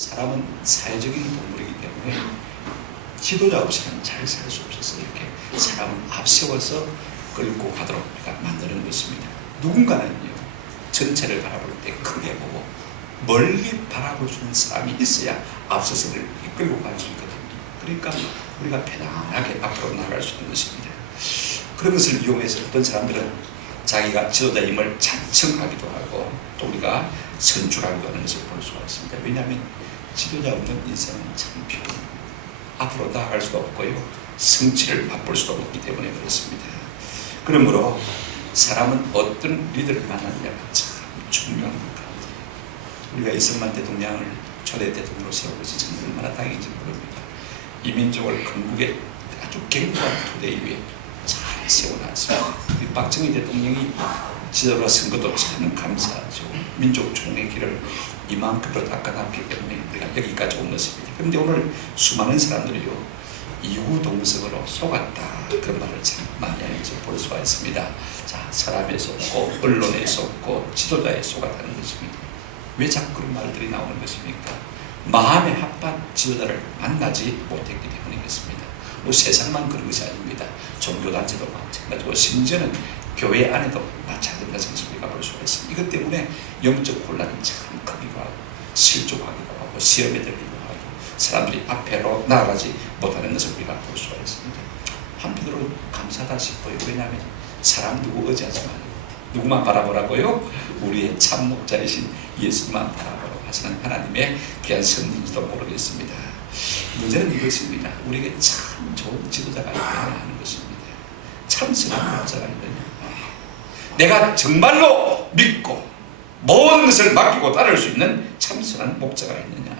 사람은 사회적인 동물이기 때문에 지도자 없이는 잘 살 수 없어서 이렇게 사람은 앞세워서 끌고 가도록 우리가 만드는 것입니다. 누군가는요, 전체를 바라볼 때 크게 보고 멀리 바라볼 수 있는 사람이 있어야 앞서서 이끌고 갈 수 있거든요. 그러니까 우리가 편안하게 앞으로 나아갈 수 있는 것입니다. 그런 것을 이용해서 어떤 사람들은 자기가 지도자임을 찬성하기도 하고 또 우리가 선출하기도 하는 것을 볼 수가 있습니다. 왜냐하면 지도자 없는 인생은 참 피곤합니다. 앞으로 나아갈 수도 없고요, 성취를 맛볼 수도 없기 때문에 그렇습니다. 그러므로 사람은 어떤 리더를 만나느냐가 참 중요한 것 같아요. 우리가 이승만 대통령을 초대 대통령으로 세운 것이 참 얼마나 다행인지 모릅니다. 이 민족을 건국의 아주 견고한 토대 위에 잘 세워놨습니다. 우리 박정희 대통령이 지도로 선거도 참 감사하죠. 민족 총의 길을 이만큼으로 닦아놨기 때문에 우리가 여기까지 온 것입니다. 그런데 오늘 수많은 사람들이요, 이구동성으로 속았다, 그런 말을 참 많이 하는 것을 볼 수가 있습니다. 자, 사람에 속고 언론에 속고 지도자에 속았다는 것입니다. 왜 자꾸 그런 말들이 나오는 것입니까? 마음에 합한 지도자를 만나지 못했기 때문이겠습니다. 뭐 세상만 그런 것이 아닙니다. 종교단체도 마찬가지고 심지어는 교회 안에도 마찬가지인 것을 우리가 볼 수가 있습니다. 이것 때문에 영적 혼란이 참 크기도 하고 실족하기도 하고 시험에 들기도 하고 사람들이 앞으로 나아가지 못하는 것을 우리가 볼 수가 있습니다. 한편으로 감사하다 싶어요. 왜냐하면 사람 누구 의지하지 말고 누구만 바라보라고요? 우리의 참 목자이신 예수만 바라보라고 하시는 하나님의 귀한 선진지도 모르겠습니다. 문제는 이것입니다. 우리에게 참 좋은 지도자가 있느냐 하는 것입니다. 참 선한 목자가 있느냐, 내가 정말로 믿고 모든 것을 맡기고 따를 수 있는 참 선한 목자가 있느냐,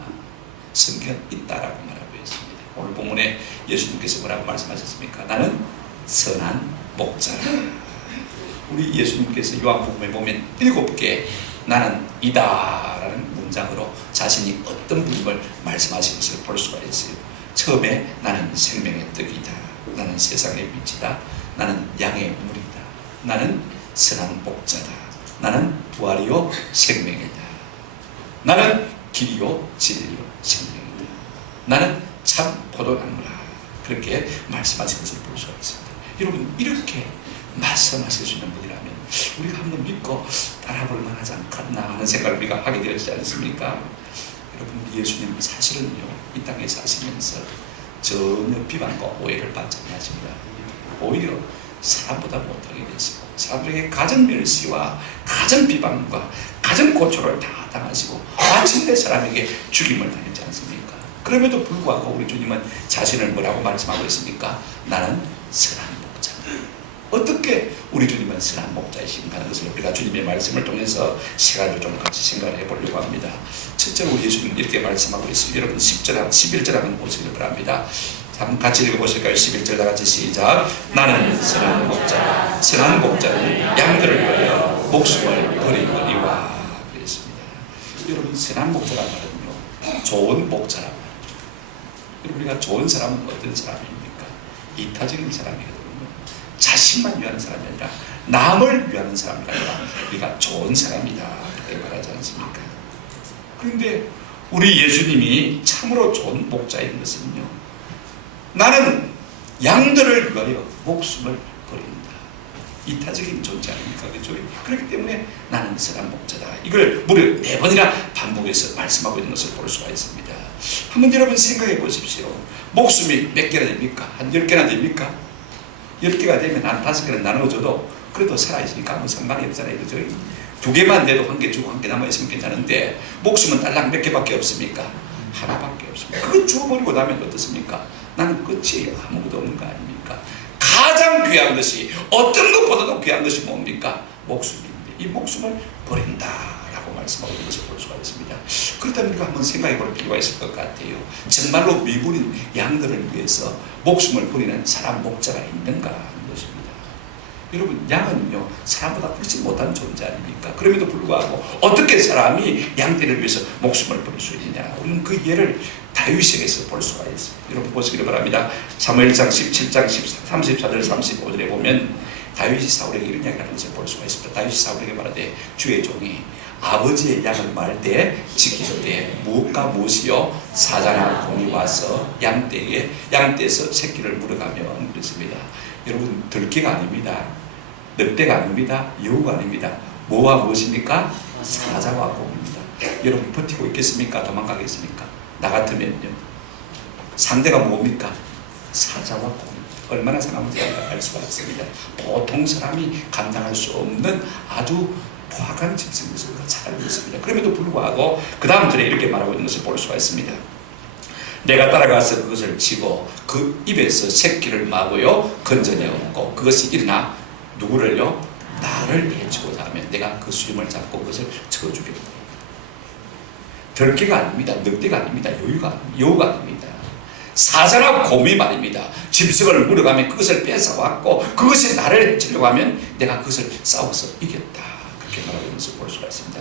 성경은 있다라고 말하고 있습니다. 오늘 본문에 예수님께서 뭐라고 말씀하셨습니까? 나는 선한 목자라. 우리 예수님께서 요한복음에 보면 7개 나는 이다라는 문장으로 자신이 어떤 분임을 말씀하신 것을 볼 수가 있어요. 처음에 나는 생명의 떡이다, 나는 세상의 빛이다, 나는 양의 물이다, 나는 선한 목자다, 나는 부활이요 생명이다, 나는 길이요 진리요 생명이다, 나는 참 포도나무라, 그렇게 말씀하신 것을 볼 수가 있습니다. 여러분, 이렇게 말씀하실 수 있는 분이라면 우리가 한번 믿고 따라볼 만하지 않겠나 하는 생각을 우리가 하게 되었지 않습니까? 여러분, 예수님 사실은요, 이 땅에 사시면서 전혀 비방과 오해를 받지 않으십니다. 오히려 사람보다 못하게 되시고 사람들에게 가진 멸시와 가진 비방과 가진 고초를 다 당하시고 마침내 사람에게 죽임을 당했지 않습니까? 그럼에도 불구하고 우리 주님은 자신을 뭐라고 말씀하고 있습니까? 나는 선한 목자다. 어떻게 우리 주님은 선한 목자이신가 하는 것을 우리가 주님의 말씀을 통해서 시간을 좀 같이 생각해 보려고 합니다. 첫째로 우리 예수님은 이렇게 말씀하고 있습니다. 여러분 11절 한번 보시길 바랍니다. 한번 같이 읽어보실까요? 11절 다 같이 시작. 나는 선한 목자, 선한 목자는 양들을 위하여 목숨을 버리거니와. 그랬습니다. 여러분, 선한 목자란 말은요, 좋은 목자란 말이죠. 여러분, 우리가 좋은 사람은 어떤 사람입니까? 이타적인 사람이거든요. 자신만 위하는 사람이 아니라 남을 위하는 사람이 아니라 우리가 좋은 사람이다, 그렇게 말하지 않습니까? 그런데 우리 예수님이 참으로 좋은 목자인 것은요, 나는 양들을 위하여 목숨을 버린다. 이타적인 존재 아닙니까? 그렇죠? 그렇기 때문에 나는 선한 목자다. 이걸 무려 4번이나 반복해서 말씀하고 있는 것을 볼 수가 있습니다. 한번 여러분 생각해 보십시오. 목숨이 몇 개나 됩니까? 한 10개나 됩니까? 10개가 되면 한 5개는 나눠줘도 그래도 살아있으니까 아무 상관이 없잖아요. 그죠? 2개만 돼도 1개 주고 1개 남아있으면 괜찮은데 목숨은 딸랑 몇 개밖에 없습니까? 하나밖에 없습니다. 그거 죽어버리고 나면 어떻습니까? 나는 끝이 아무것도 없는 거 아닙니까? 가장 귀한 것이, 어떤 것보다도 귀한 것이 뭡니까? 목숨인데 이 목숨을 버린다라고 말씀하고 있는 것을 볼 수가 있습니다. 그렇다면 우리가 한번 생각해 볼 필요가 있을 것 같아요. 정말로 미분인 양들을 위해서 목숨을 버리는 사람 목자가 있는가 하는 것입니다. 여러분, 양은요, 사람보다 훨씬 못한 존재 아닙니까? 그럼에도 불구하고 어떻게 사람이 양떼를 위해서 목숨을 버릴 수 있느냐, 우리는 그 예를 다윗에게서 볼 수가 있습니다. 여러분 보시기를 바랍니다. 사무엘상 17장 34절 35절에 보면 다윗이 사울에게 이런 이야기를 하는 것을 볼 수가 있습니다. 다윗이 사울에게 말하되 주의 종이 아버지의 양을 말 때 지키되 무엇과 무엇이요 사자나 곰이 와서 양떼에서 새끼를 물어가면 그렇습니다. 여러분 들깨가 아닙니다. 늑대가 아닙니다. 여우가 아닙니다. 뭐와 무엇입니까? 사자와 곰입니다. 여러분 버티고 있겠습니까? 도망가겠습니까? 나 같으면요. 상대가 뭡니까? 사자와 곰입니다. 얼마나 상한지 알 수가 있습니다. 보통 사람이 감당할 수 없는 아주 포악한 짐승인 것을 잘 알고 있습니다. 그럼에도 불구하고 그 다음 절에 이렇게 말하고 있는 것을 볼 수가 있습니다. 내가 따라가서 그것을 치고 그 입에서 새끼를 마고요 건져내었고 그것이 일어나 누구를요? 나를 해치고자 하면 내가 그 수임을 잡고 그것을 쳐주겠다. 들깨가 아닙니다. 늑대가 아닙니다. 여우가 아닙니다. 사자나 곰이 말입니다. 짐승을 물어가면 그것을 뺏어왔고 그것이 나를 해치려고 하면 내가 그것을 싸워서 이겼다. 그렇게 말하고 있는 것을 볼 수가 있습니다.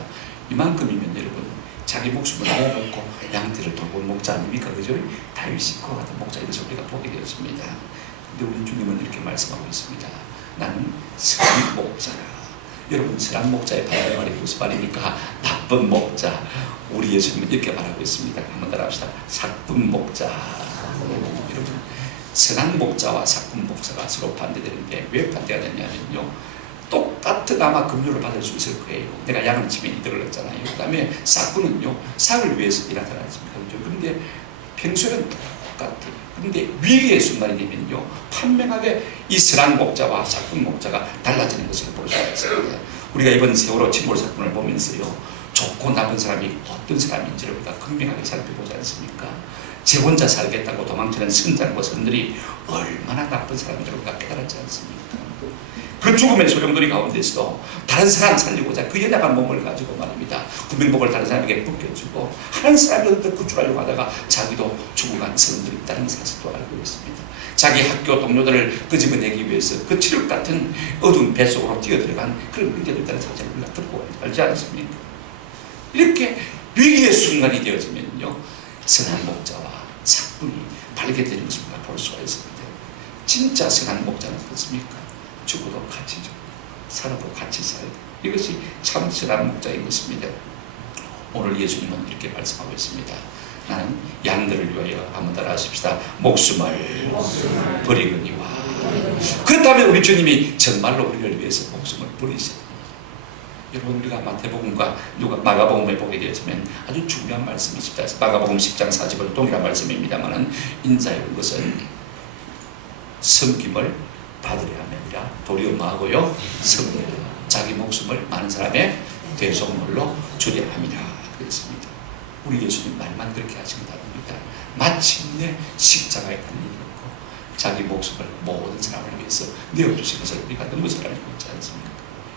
이만큼이면 여러분 자기 목숨을 내놓고 양떼를 돌볼 목자 아닙니까? 그죠? 다윗과 같은 목자인 것을 우리가 보게 되었습니다. 근데 우리 주님은 이렇게 말씀하고 있습니다. 나는 선한 목자라. 여러분 선한 목자의 반대말이 무슨 말입니까? 나쁜 목자. 우리 예수님은 이렇게 말하고 있습니다. 한번 따라합시다. 사꾼 목자. 여러분 선한 목자와 사꾼 목자가 서로 반대되는데 왜 반대가 되냐면요. 똑같은 아마 급료를 받을 수 있을 거예요. 내가 양을 치면 이득을 얻잖아요. 그 다음에 사꾼은요 삭을 위해서 일하지 않습니까? 그런데 평소에는 똑같아요. 그런데 위기의 순간이 되면요 판명하게 이 선한 목자와 사꾼 목자가 달라지는 것을 볼 수가 있습니다. 우리가 이번 세월호 침몰 사건을 보면서요 좋고 나쁜 사람이 어떤 사람인지를 우리가 극명하게 살펴보지 않습니까? 제 혼자 살겠다고 도망치는 승자과 선들이 얼마나 나쁜 사람인지 우리가 깨달았지 않습니까? 그 죽음의 소용돌이 가운데서도 다른 사람 살리고자 그 연약한 몸을 가지고 말입니다. 구명복을 다른 사람에게 벗겨주고 한 사람이 더 구출하려고 하다가 자기도 죽어간 사람들이 있다는 사실도 알고 있습니다. 자기 학교 동료들을 끄집어내기 위해서 그 칠흑 같은 어두운 뱃속으로 뛰어들어간 그런 문제도 있다는 사실을 우리가 듣고 알지 않습니까? 이렇게 위기의 순간이 되어지면요 선한 목자와 사꾼이 발견되는 것을 볼 수가 있습니다. 진짜 선한 목자는 어떻습니까? 죽어도 같이 죽고 살아도 같이 살아야 돼. 이것이 참 선한 목자인 것입니다. 오늘 예수님은 이렇게 말씀하고 있습니다. 나는 양들을 위하여 한번 따라 하십시다. 목숨을 버리거니와. 그렇다면 우리 주님이 정말로 우리를 위해서 목숨을 버리세요. 여러분 우리가 마태복음과 마가복음에 보게 되었으면 아주 중요한 말씀이십니다. 마가복음 10장 40을 동일한 말씀입니다만 인자의 것은 섬김을 받으려 함이 아니라 도리어 뭐하고요? 섬기라. 자기 목숨을 많은 사람의 대속물로 주려 함이라 그랬습니다. 우리 예수님 말만 그렇게 하신 것 아닙니다. 마침내 십자가에 달리셨고 자기 목숨을 모든 사람을 위해서 내어주신 것을 우리가 너무 잘 알고 있지 않습니까?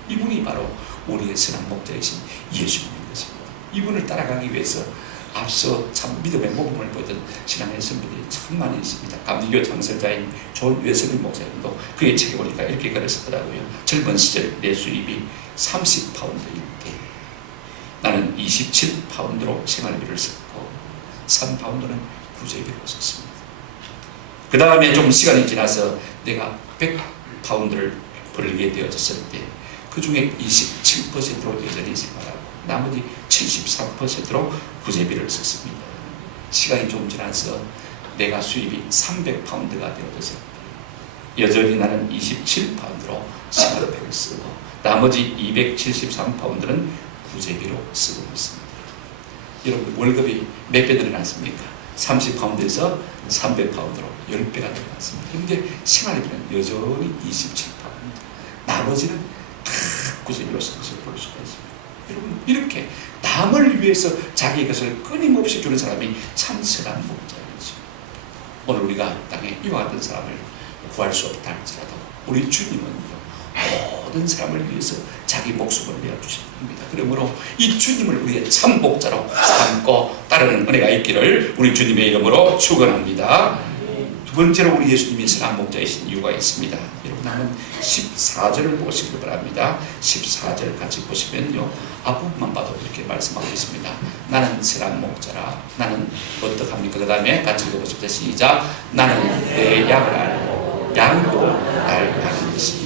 이분이 바로 우리의 선한 목자이신 예수님인 것입니다. 이분을 따라가기 위해서 앞서 참 믿음의 모범을 보던 신앙의 선배들이 참 많이 있습니다. 감리교 창설자인 존 웨슬리 목사님도 그의 책에 보니까 이렇게 글을 썼더라고요. 젊은 시절 내 수입이 30파운드일 때 나는 27파운드로 생활비를 썼고 3파운드는 구제비로 썼습니다. 그 다음에 좀 시간이 지나서 내가 100파운드를 벌게 되어졌을 때 그 중에 27%로 여전히 생활하고 나머지 74%로 구제비를 썼습니다. 시간이 좀 지나서 내가 수입이 300파운드가 되어졌을 때 여전히 나는 27파운드로 생활비를 쓰고 나머지 273파운드는 구제비로 쓰고 있습니다. 여러분 월급이 몇 배 늘어났습니까? 30파운드에서 300파운드로 10배가 늘어났습니다. 그런데 생활비는 여전히 27파운드 나머지는 다 구제비로 쓴 것을 볼 수가 있습니다. 여러분 이렇게 남을 위해서 자기 것을 끊임없이 주는 사람이 참 선한 목자이죠. 오늘 우리가 땅에 이와 같은 사람을 구할 수 없다 할지라도 우리 주님은요 모든 사람을 위해서 자기 목숨을 내어주신 겁니다. 그러므로 이 주님을 우리의 참 목자로 삼고 따르는 은혜가 있기를 우리 주님의 이름으로 축원합니다. 두 번째로 우리 예수님이 선한 목자이신 이유가 있습니다. 여러분 한번 14절을 보시길 바랍니다. 14절 같이 보시면요 앞부분만 봐도 이렇게 말씀하고 있습니다. 나는 선한 목자라. 나는 어떡합니까? 그 다음에 같이 읽어보십시다. 시작. 나는 내 양을 알고 양도 날 아는 것이.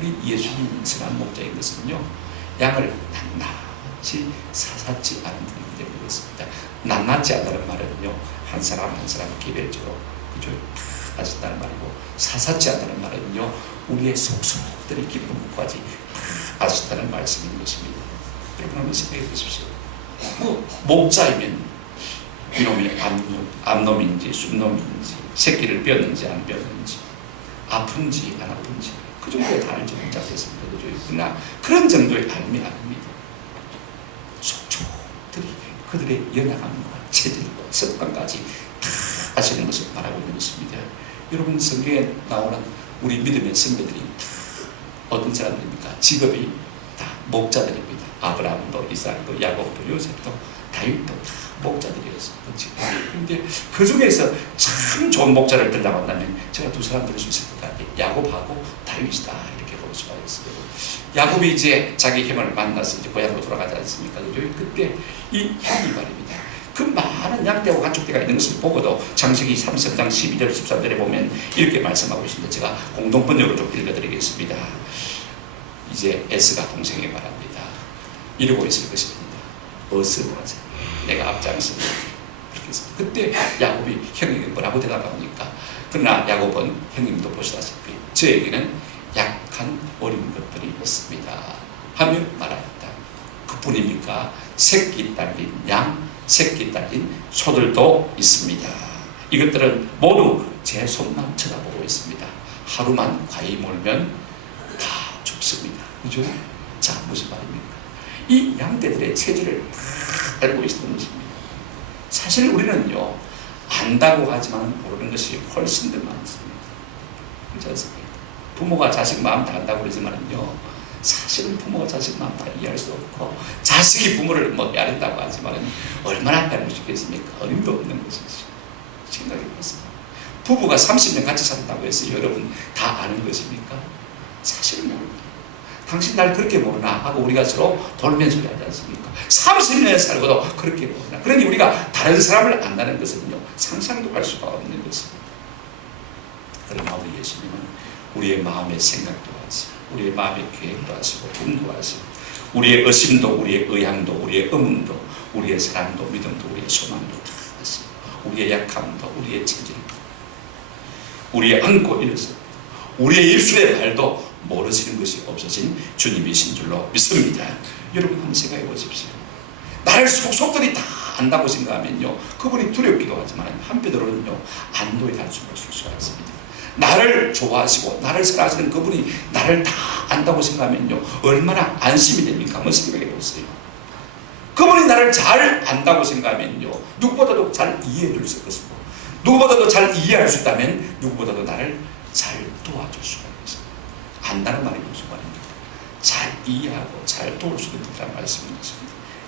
우리 예수님 선한 목자인 것은요 양을 낱낱이 같이 사사치 않은 분이기 때문에 그렇습니다. 낱낱지 않다는 말은요, 한 사람 한 사람 개별적으로 그죠? 다 아신다는 말이고, 사사치 않다는 말은요, 우리의 속속들이 깊은 것까지 다 아신다는 말씀인 것입니다. 여러분 한번 생각해 보십시오. 목자이면 이놈이 암놈인지 순놈인지, 새끼를 뼈는지 안 뼈는지, 아픈지 안 아픈지 그 정도의 다 알지 못했습니다. 그러나 그런 정도의 알미 아닙니다. 속촉들이 그들의 연약함과 체질과 습관까지 다 아시는 것을 말하고 있는 것입니다. 여러분 성경에 나오는 우리 믿음의 선배들이 다 어떤 사람들입니까? 직업이 다 목자들입니다. 아브라함도 이삭도 야곱도 요셉도 다윗도 다 목자들이었어요. 그런데 그 중에서 참 좋은 목자를 들라고 한다면 제가 두 사람 들을 수 있을 것 같아요. 야곱하고 다윗이다 이렇게 볼 수가 있어요. 야곱이 이제 자기 형을 만나서 이제 고향으로 돌아가지 않습니까? 그때 이 형이 말입니다. 그 많은 양떼와 가축대가 있는 것을 보고도 창세기 33장 12절 13절에 보면 이렇게 말씀하고 있습니다. 제가 공동번역을 좀 읽어드리겠습니다. 이제 에스가 동생에게 말합니다. 이러고 있을 것입니다. 어서 하세요. 내가 앞장섭니다. 그때 야곱이 형에게 뭐라고 대답합니까? 그러나 야곱은 형님도 보시다시피 저에게는 약한 어린 것들이 있습니다 하며 말하였다. 그뿐입니까? 새끼 딸린 양, 새끼 딸린 소들도 있습니다. 이것들은 모두 제 손만 쳐다보고 있습니다. 하루만 과히 몰면 다 죽습니다. 그죠? 자, 무슨 말입니까? 이 양떼들의 체질을 다 알고 있는 것입니다. 사실 우리는요, 안다고 하지만 모르는 것이 훨씬 더 많습니다. 그렇지 않습니까? 부모가 자식 마음 다 안다고 그러지만요, 사실은 부모가 자식 마음 다 이해할 수 없고, 자식이 부모를 뭐 야른다고 하지만 얼마나 야르고 싶겠습니까? 어림도 없는 것이죠. 생각해 보세요. 부부가 30년 같이 산다고 해서 여러분 다 아는 것입니까? 사실은 모릅니다. 당신 날 그렇게 모르나 하고 우리가 서로 돌면 소리 하지 않습니까? 30년 살고도 그렇게 모르나. 그러니 우리가 다른 사람을 안다는 것은요, 상상도 할 수가 없는 것입니다. 그러나 우리 예수님은 우리의 마음의 생각도 하시고, 우리의 마음의 계획도 하시고, 꿈도 하시고, 우리의 의심도, 우리의 의향도, 우리의 의문도, 우리의 사랑도, 믿음도, 우리의 소망도 다 하시고, 우리의 약함도, 우리의 체질도, 우리의 안고 일어서, 우리의 입술의 발도 모르시는 것이 없어진 주님이신 줄로 믿습니다. 여러분 한번 생각해 보십시오. 나를 속속들이 다 안다고 생각하면요, 그분이 두렵기도 하지만 한편으로는요, 안도의 단숨을 줄 수가 있습니다. 나를 좋아하시고 나를 사랑하시는 그분이 나를 다 안다고 생각하면요, 얼마나 안심이 됩니까? 한번 생각해 보세요. 그분이 나를 잘 안다고 생각하면요, 누구보다도 잘 이해해 줄 수 있을 것이고, 누구보다도 잘 이해할 수 있다면 누구보다도 나를 잘 도와줄 수가 있습니다. 안다는 말이 무슨 말입니까? 잘 이해하고 잘 도울 수 있는 것이라는 말씀입니다.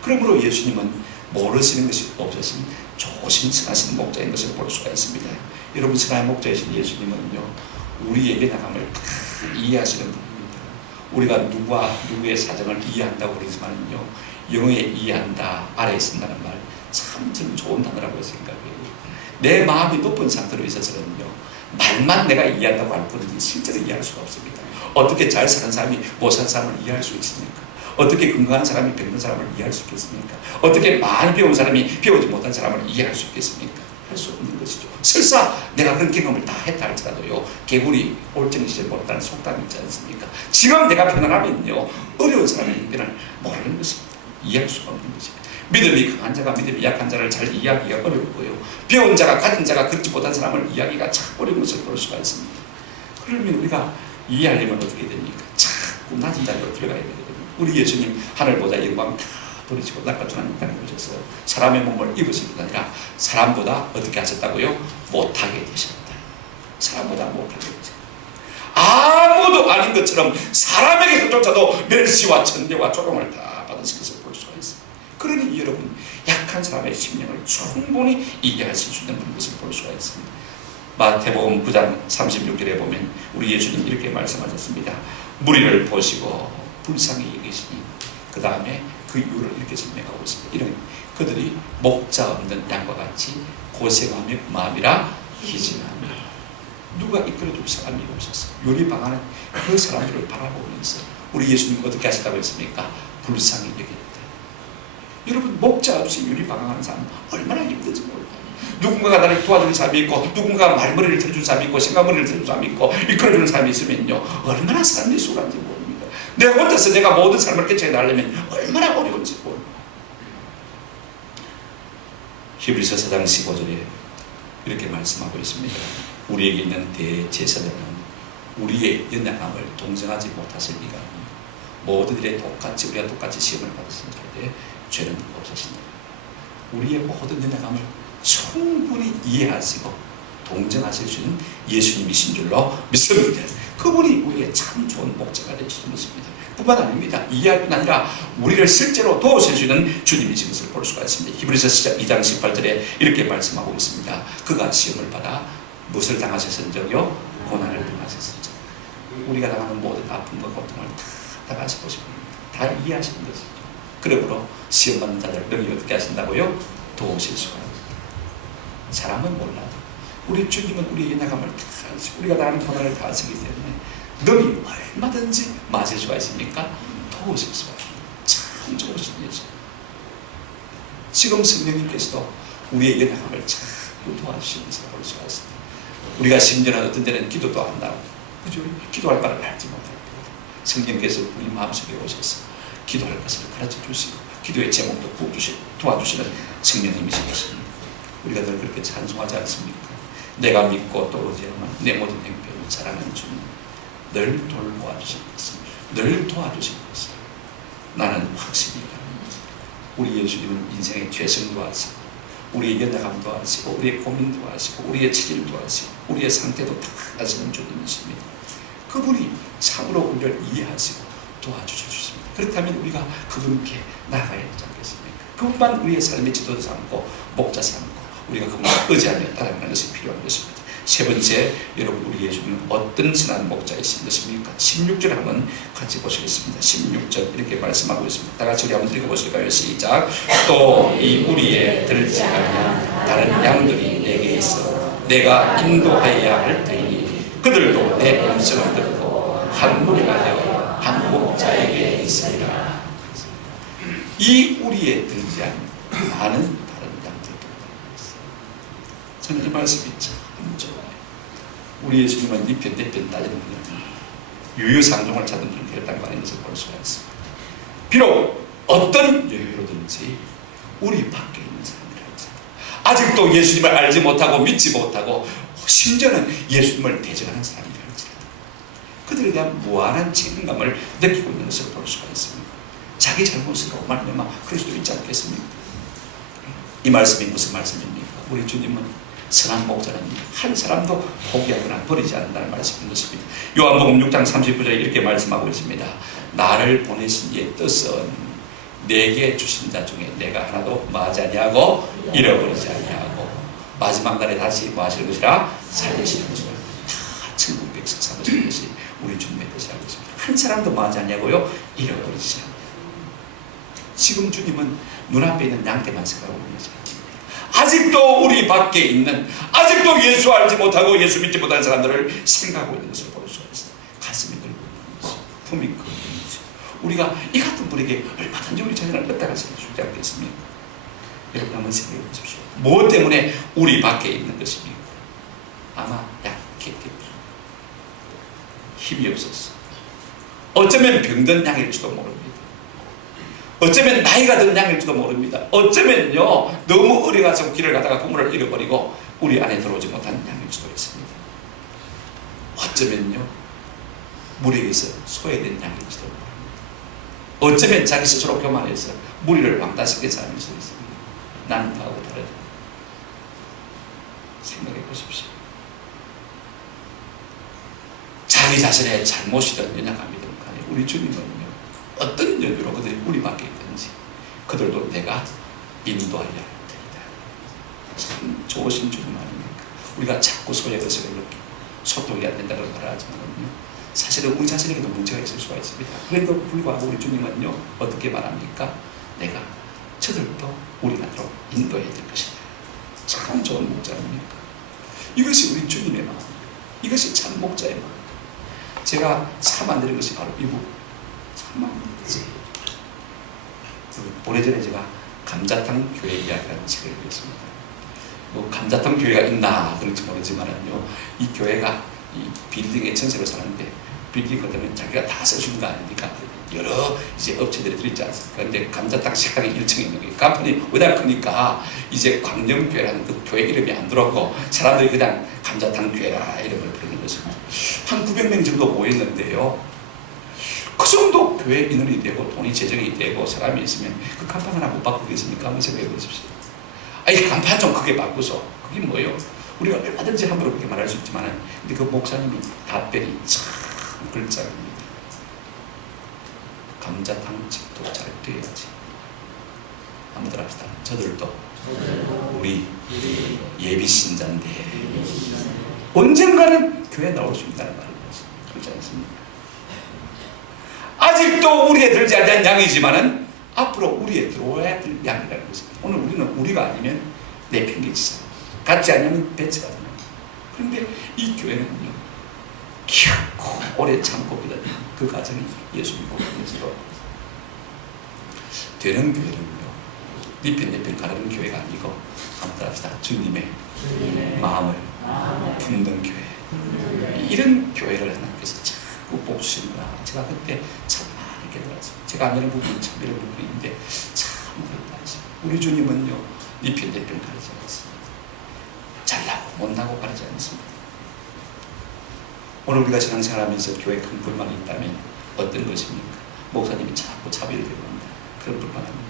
그러므로 예수님은 모르시는 것이 없으신 조심스하신 목자인 것을 볼 수가 있습니다. 여러분, 선한 목자이신 예수님은요, 우리에게 나감을 다 이해하시는 분입니다. 우리가 누구의 사정을 이해한다고 그러지만요, 영어에 이해한다, 아래에 쓴다는 말 참 좋은 단어라고 생각해요. 내 마음이 높은 상태로 있어서는요, 말만 내가 이해한다고 할 뿐이지 실제로 이해할 수가 없습니다. 어떻게 잘 사는 사람이 못 사는 사람을 이해할 수 있습니까? 어떻게 건강한 사람이 병든 사람을 이해할 수 있겠습니까? 어떻게 많이 배운 사람이 배우지 못한 사람을 이해할 수 있겠습니까? 할 수 없는 것이죠. 설사 내가 그런 경험을 다 했다 할지라도요, 개구리 올정이 시절 못다는 속담이 있지 않습니까? 지금 내가 편안하면요, 어려운 사람의 형편을 모르는 것입니다. 이해할 수가 없는 것입니다. 믿음이 강한 자가 믿음이 약한 자를 잘 이해하기가 어렵고요, 배운 자가 가진 자가 그렇지 못한 사람을 이해하기가 참 어려운 것을 볼 수가 있습니다. 그러면 우리가 이해하려면 어떻게 됩니까? 자꾸 낮은 자리로 들어가야 되거든요. 우리 예수님 하늘보다 영광 다 버리시고 낚아주는 땅에 오셔서 사람의 몸을 입으신 것 아니라 사람보다 어떻게 하셨다고요? 못하게 되셨다. 사람보다 못하게 되셨다. 아무도 아닌 것처럼 사람에게서조차도 멸시와 천대와 조롱을 다 받으신 것을 볼 수가 있습니다. 그러니 여러분, 약한 사람의 심령을 충분히 이해하실 수 있는 것을 볼 수가 있습니다. 마태복음 9장 36절에 보면 우리 예수님 이렇게 말씀하셨습니다. 무리를 보시고 불쌍히 여기시니 그 다음에 그 이유를 이렇게 설명하고 있습니다. 이런 그들이 목자 없는 양과 같이 고생하며 마음이라 희진하며, 누가 이끌어줄 사람이 없었어요. 요리방하는 그 사람들을 바라보면서 우리 예수님 어떻게 하셨다고 했습니까? 불쌍히 여겼다. 여러분, 목자 없이 유리방황하는 사람 얼마나 힘든지 몰라요. 누군가가 나를 도와주는 사람이 있고, 누군가가 말머리를 들어주는 사람이 있고, 생각머리를 들어주는 사람이 있고, 이끌어주는 사람이 있으면요, 얼마나 사람이 수고한지 모릅니다. 내가 혼자서 내가 모든 삶을 깨쳐야 하려면 얼마나 어려운지 모릅니다. 히브리서 4장 15절에 이렇게 말씀하고 있습니다. 우리에게 있는 대제사장은 우리의 연약함을 동정하지 못하실 리가 없습니다. 모두들의 똑같이 우리가 똑같이 시험을 받았는데 죄는 없으신다. 우리의 모든 연약함을 충분히 이해하시고 동정하실 수 있는 예수님이신 줄로 믿습니다. 그분이 우리의 참 좋은 목자가 되시는 것입니다. 뿐만 아닙니다. 이해할 뿐 아니라 우리를 실제로 도우실 수 있는 주님이신 것을 볼 수가 있습니다. 히브리서 2장 18절에 이렇게 말씀하고 있습니다. 그가 시험을 받아 무엇을 당하셨은지요? 고난을 당하셨습니다. 우리가 당하는 모든 아픔과 고통을 다 당하시고 싶습니다. 다 이해하시는 것이죠. 그러므로 시험 받는 자들 능히 어떻게 하신다고요? 도우실 수가 있습니다. 사람은 몰라도 우리 주님은 우리의 연약함을 다 아시고 우리가 당하는 고난을 다 아시기 때문에 능히 얼마든지 맞을 수가 있습니까? 도우실 수가 있습니다. 참 좋으신 예수. 지금 성령님께서도 우리의 연약함을 자꾸 도와주시는 것을 볼 수가 있습니다. 우리가 심지어는 어떤 때는 기도도 한다고, 그죠? 기도할 바를 알지 못합니다. 성령께서 우리 마음속에 오셔서 기도할 것을 가르쳐 주시고 기도의 제목도 부어주시고 도와주시는 성령님이신 것입니다. 우리가 늘 그렇게 찬송하지 않습니까? 내가 믿고 떨어지야만 내 모든 행편을 사랑하는 주님, 늘 돌보아주실 것을, 늘 도와주실 것을 나는 확실히 합니다. 우리 예수님은 인생의 죄성도 아시고 우리의 연약함도 아시고 우리의 고민도 아시고 우리의 체질도 아시고 우리의 상태도 다 아시는 주님이십니다. 그분이 참으로 우리를 이해하시고 도와주실 수 있습니다. 그렇다면 우리가 그분께 나아가야 되지 않겠습니까? 그분만 우리의 삶의 지도자 삼고 목자 삼고 우리가 그분을 의지하며 따라가는 것이 필요한 것입니다. 세 번째, 여러분 우리 예수님은 어떤 선한 목자이신 것입니까? 16절 한번 같이 보시겠습니다. 16절 이렇게 말씀하고 있습니다. 다 같이 우리 한번 읽어보실까요? 시작. 또 이 무리에 들지 아니한 다른 양들이 내게 있어 내가 인도하여야 할 터이니 그들도 내 음성을 듣고 한 무리가 되어 한 목자에게 있으리라. 이 우리에 들지 않는 많은 다른 양들도 있어요. 저는 이 말씀이 참 좋아요. 우리 예수님은 네 편 내 편 따지는 분이 아니에요. 유유상종을 찾는 분이 되었다는 것을 볼 수가 있습니다. 비록 어떤 여유로든지 우리 밖에 있는 사람이라고 아직도 예수님을 알지 못하고 믿지 못하고 심지어는 예수님을 대적하는 사람이라고 그들에 대한 무한한 책임감을 느끼고 있는 것을 볼 수가 있습니다. 자기 잘못으로 말미암아 그럴 수도 있지 않겠습니까? 이 말씀이 무슨 말씀입니까? 우리 주님은 선한 목자는 한 사람도 포기하거나 버리지 않는다는 말씀인 것입니다. 요한복음 6장 39절에 이렇게 말씀하고 있습니다. 나를 보내신 이의 뜻은 내게 주신 자 중에 내가 하나도 마지 아니하고 잃어버리지 아니하고 마지막 날에 다시 뭐 하실 것이라? 살리시는 것이라. 다 천국 백성 삼으시는 것이 우리 주님의 뜻이라고 했습니다. 한 사람도 마지 아니하고요 잃어버리지 않아요. 지금 주님은 눈앞에 있는 양떼만 생각하고 있는 것입니다. 아직도 우리 밖에 있는, 아직도 예수 알지 못하고 예수 믿지 못하는 사람들을 생각하고 있는 것을 볼 수가 있어요. 가슴이 늙고 있는 것이, 품이 끓는 것이. 우리가 이 같은 분에게 얼마든지 우리 자신을 뺐다가 주지 않겠습니까? 여러분 한번 생각해 보십시오. 무엇 때문에 우리 밖에 있는 것입니까? 아마 약했기 때문에, 힘이 없었어. 어쩌면 병든 양일지도 모릅니다. 어쩌면 나이가 든 양일지도 모릅니다. 어쩌면요 너무 어려가지고 길을 가다가 국물을 잃어버리고 우리 안에 들어오지 못한 양일지도 있습니다. 어쩌면요 무리에서 소외된 양일지도 모릅니다. 어쩌면 자기 스스로 교만해서 무리를 왕따시킨 사람일 수도 있습니다. 나는 다하고 다르다. 생각해 보십시오. 자기 자신의 잘못이든 연약함이든 간에 우리 주님은요 어떤 여유로 그들이 우리 밖에 있든지 그들도 내가 인도하여야 할 테이다. 참 좋으신 주님 아닙니까? 우리가 자꾸 소외의식을 느끼고 소통이 안 된다고 말하지만요 사실은 우리 자신에게도 문제가 있을 수가 있습니다. 그래도 불구하고 우리 주님은요 어떻게 말합니까? 내가 저들도 우리 안으로 인도해야 될 것이다. 참 좋은 목자 아닙니까? 이것이 우리 주님의 마음, 이것이 참 목자의 마음. 제가 참 안 되는 것이 바로 이 부분. 오래전에 제가 감자탕 교회 이야기라는 책을 읽었습니다. 뭐 감자탕 교회가 있나 그런지 모르지만은요, 이 교회가 이 빌딩에 전세로 사는데 빌딩 거들은 자기가 다 써주는 거 아닙니까? 여러 이제 업체들이 들있지 않습니까? 근데 감자탕 식당이 1층에 있는 거예요. 간판이 워낙 크니까 이제 광명교회라는 그 교회 이름이 안 들었고 사람들이 그냥 감자탕 교회라 이름을 부르는 것입니다. 한 900명 정도 모였는데요. 그 정도 교회 인원이 되고 돈이 재정이 되고 사람이 있으면 그 간판 하나 못 바꾸겠습니까? 한번 생각해 보십시오. 아니 간판 좀 크게 바꾸소. 그게 뭐예요? 우리가 얼마든지 함부로 그렇게 말할 수 있지만은 근데 그 목사님이 답변이 참 글자입니다. 감자탕 집도 잘 돼야지. 한번 합시다. 저들도 우리 예비 신자인데 언젠가는 교회에 나올 수 있다는 말인 것입니다. 그렇지 않습니까? 아직도 우리에 들지 않은 양이지만은 앞으로 우리에 들어와야 될 양이라는 것입니다. 오늘 우리는 우리가 아니면 내팽개치자. 같지 않으면 배치가 됩니다. 그런데 이 교회는요, 결코 오래 참고 기다리는 그 과정이 예수 믿고 그리스도 되는 교회는요, 니편내편 가르는 교회가 아니고 한번 합시다. 주님의 마음을 품는 교회. 이런 교회를 하나님께서 자꾸 뽑으시는구나. 제가 그때 참 많이 깨달았습니다. 제가 안 되는 부분은 참 이런 부분인데 참 그렇다. 우리 주님은요, 니편내편 가르지 않습니다. 잘나고 못나고 가르지 않습니다. 오늘 우리가 신앙생활하면서 교회 큰 불만이 있다면 어떤 것입니까? 목사님이 자꾸 자비를 베푼다. 그런 불만 아닙니까?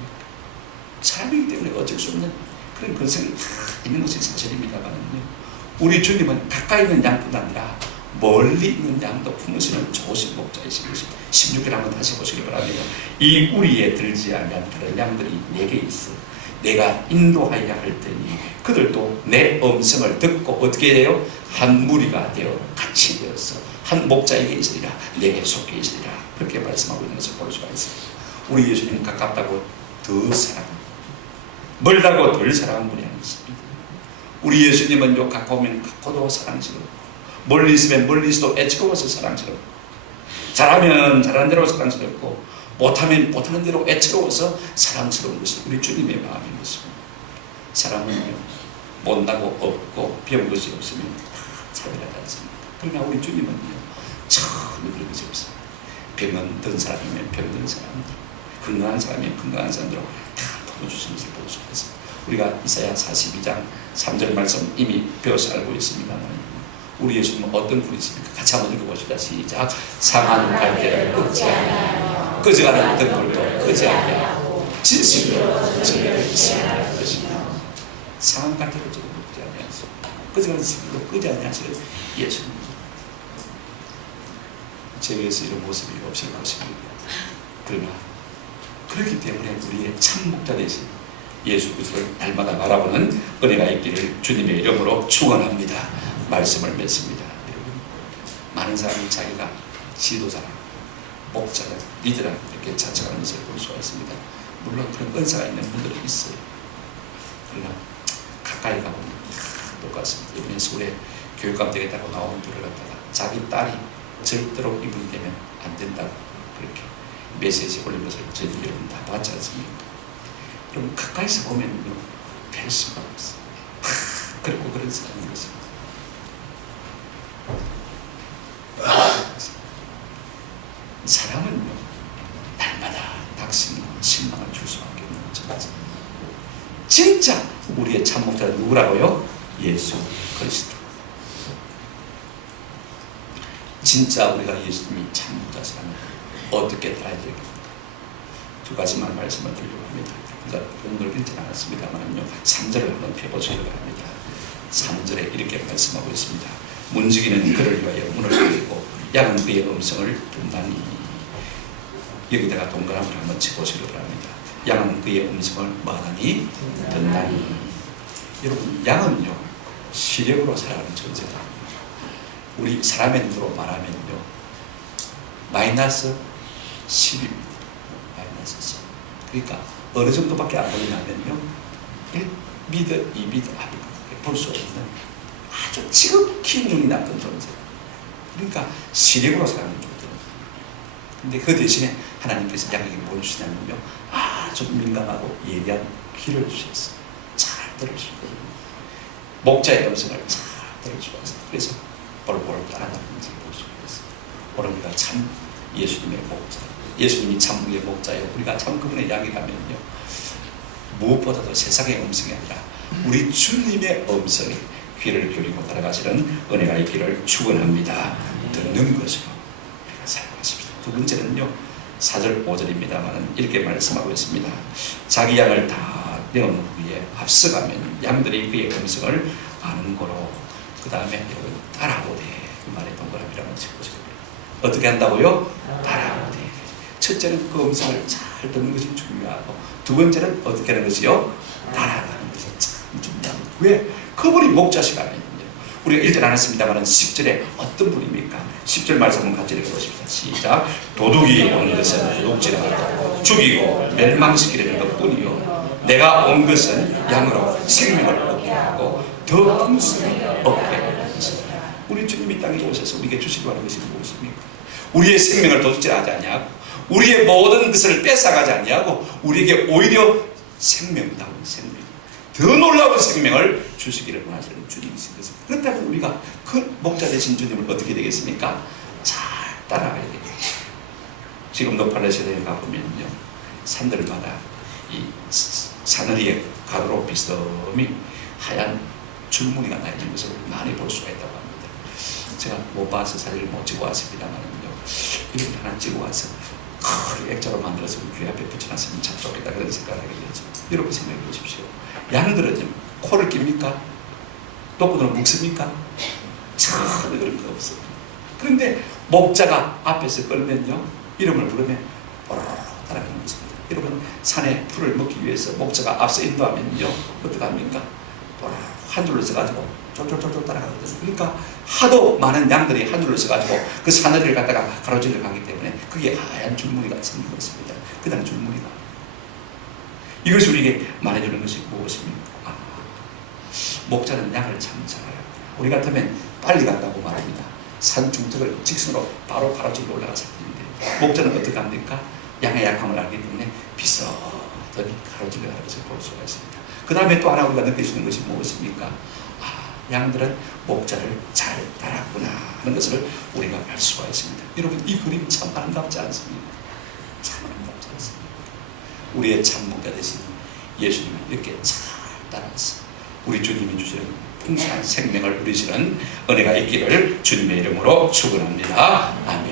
사람이기 때문에 어쩔 수 없는 그런 근성이 다 있는 것이 사실입니다만요. 우리 주님은 가까이 있는 양뿐 아니라 멀리 있는 양도 품으시는 좋으신 목자이신 것입니다. 16절 한번 다시 보시기 바랍니다. 이 우리에 들지 아니한 다른 양들이 내게 있어 내가 인도하여야 할 테니 그들도 내 음성을 듣고 어떻게 해요? 한 무리가 되어 같이 되어서 한 목자에게 있으리라. 내게 속해 있으리라. 그렇게 말씀하고 있는 것을 볼 수가 있습니다. 우리 예수님은 가깝다고 더 사랑합니다. 멀다고 덜 사랑하는 분이 아니십니다. 우리 예수님은요, 가까우면 가까워도 사랑스럽고 멀리 있으면 멀리 있어도 애처로워서 사랑스럽고 잘하면 잘하는 대로 사랑스럽고 못하면 못하는 대로 애처로워서 사랑스러운 것이 우리 주님의 마음인 것입니다. 사람은요, 못나고 없고 배운 것이 없으면 차별하지 않습니다. 그러나 우리 주님은요, 전혀 그런 것이 없습니다. 병은 든 사람이면 병든 사람들, 건강한 사람이면 건강한 사람들로 다 도와주시는 것을 볼 수가 있습니다. 우리가 이사야 42장 3절 말씀 이미 배워서 알고 있습니다만 우리 예수님은 어떤 분이십니까? 같이 한번 읽어보시다. 시작. 상한 갈대를 꺾지 아니하며 꺼져가는 등불도 끄지 아니하고 진실로 저희를 지혜할 것입니다. 상한 갈대를 끄지 아니하소. 꺼져가는 등불도 끄지 아니하시는 예수님. 제게서 이런 모습이 없을 것입니다. 그러나 그렇기 때문에 우리의 참 목자 되신 예수 그리스도를 날마다 바라보는 은혜가 있기를 주님의 이름으로 축원합니다. 말씀을 맺습니다. 여러분, 많은 사람이 자기가 지도자라, 목자라, 리더라 이렇게 자처하는 것을 볼 수가 있습니다. 물론 그런 은사가 있는 분들은 있어요. 그러나 가까이 가보면 똑같습니다. 이번에 서울에 교육감 되겠다고 나온 분을 갖다가 자기 딸이 절대로 이분이 되면 안 된다고 그렇게 메시지 올린 것을 저희 여러분 다 봤지 않습니까? 여러분 가까이서 보면요, 별 수가 없어요. 그리고 그런 사람인 것입니다. 사람은요, 날마다 닥치는 실망을 줄 수밖에 없는 존재. 진짜 우리의 참 목자는 누구라고요? 예수 그리스도. 진짜 우리가 예수님이 참 목자시라면 어떻게 따라야 되겠습니까? 두 가지만 말씀을 드리려고 합니다. 그러니까 오늘 읽지 않았습니다만요, 3절을 한번 펴보시기 바랍니다. 3절에 이렇게 말씀하고 있습니다. 문지기는 그를 위하여 문을 열고 양은 그의 음성을 듣나니. 여기다가 동그라미를 한번 쳐보시기 바랍니다. 양은 그의 음성을 말하니 듣나니. 여러분, 양은요, 시력으로 살아가는 존재다. 우리 사람의 눈으로 말하면요, 마이너스 10입니다. 마이너스 10. 그러니까 어느 정도밖에 안 보이냐면요, 1미터, 2미터 볼 수 없는 아주 지극히 눈이 나쁜 존재. 그러니까 시력으로 살아가는 존재. 근데 그 대신에 하나님께서 양에게 뭘 주시냐면요, 아주 민감하고 예리한 귀를 주셨어요. 잘 들어주고 목자의 음성을 잘 들어주어서 그래서 볼볼 따라가는 것을 볼 수가 있어요. 오늘 우리가 참 예수님의 목자, 예수님이 참 우리의 목자예요. 우리가 참 그분의 양이라면요, 무엇보다도 세상의 음성이 아니라 우리 주님의 음성에 귀를 기울이고 따라가시는 은혜가 있기를 축원합니다. 듣는 것으로 우리가 사용하십시오. 두 번째는요, 4절 5절입니다만 이렇게 말씀하고 있습니다. 자기 양을 다 내어놓은 후에 앞서가면 양들이 그의 음성을 아는 거로 그 다음에 여러분 따라오되, 이 말에 동그라미라고 짚어줍니다. 어떻게 한다고요? 따라오되. 첫째는 그 음성을 잘 듣는 것이 중요하고, 두 번째는 어떻게 하는 것이요? 따라가는 것이 참 중요합니다. 왜? 그분이 목자시라면요. 우리가 읽지 않았습니다만 10절에 어떤 분입니까? 10절 말씀을 같이 읽어보십시오. 시작. 도둑이 온 것은 도둑질하고 죽이고 멸망시키려는 것뿐이요, 내가 온 것은 양으로 생명을 얻게 하고 더 풍성히 얻게 하는 것입니다. 우리 주님이 땅에 오셔서 우리에게 주시고 하는 것이 무엇입니까? 우리의 생명을 도둑질하지 아니하고 우리의 모든 것을 뺏어가지 아니하고 우리에게 오히려 생명다운 생명, 더 놀라운 생명을 주시기를 원하시는 주님이신 것입니다. 그렇다면 우리가 그 목자 되신 주님을 어떻게 되겠습니까? 잘 따라가야 되겠죠. 지금도 팔레스타인에 가보면요, 산들마다 이 사느리의 가로로 비스듬히 하얀 줄무늬가 나 있는 것을 많이 볼 수가 있다고 합니다. 제가 못 봐서 사진을 못 찍어 왔습니다만요, 이걸 하나 찍어 와서 큰 액자로 만들어서 귀 앞에 붙여놨으면 참 좋겠다 그런 생각을 하게 되죠. 여러분 생각해 보십시오. 양들은 코를 낍니까? 똥구들은 묵습니까? 전혀 그런 거 없어요. 그런데 목자가 앞에서 끌면요, 이름을 부르면 보로로 따라가는 것입니다. 여러분, 산에 풀을 먹기 위해서 목자가 앞서 인도하면요, 어떻게 합니까? 보로로 한 줄로 서가지고 쫄쫄쫄쫄 따라가거든요. 그러니까 하도 많은 양들이 한 줄로 서가지고 그 사느리를 갖다가 가로질러 가기 때문에 그게 하얀 줄무늬가 생긴 것입니다. 그 다음에 줄무늬가, 이것이 우리에게 말해주는 것이 무엇입니까? 목자는 양을 참 잘 알아요. 우리 같으면 빨리 간다고 말합니다. 산 중턱을 직선으로 바로 가로질러 올라갔을 텐데, 목자는 어떻게 합니까? 양의 약함을 알기 때문에 비슷하게 가로질러 가는 것을 볼 수가 있습니다. 그 다음에 또 하나 우리가 느낄 수 있는 것이 무엇입니까? 양들은 목자를 잘 따랐구나 하는 것을 우리가 알 수가 있습니다. 여러분, 이 그림 참 아름답지 않습니까? 참 아름답지 않습니까? 우리의 참 목자 되신 예수님을 이렇게 잘 따라서 우리 주님이 주시는 풍성한 생명을 누리시는 은혜가 있기를 주님의 이름으로 축원합니다. 아멘.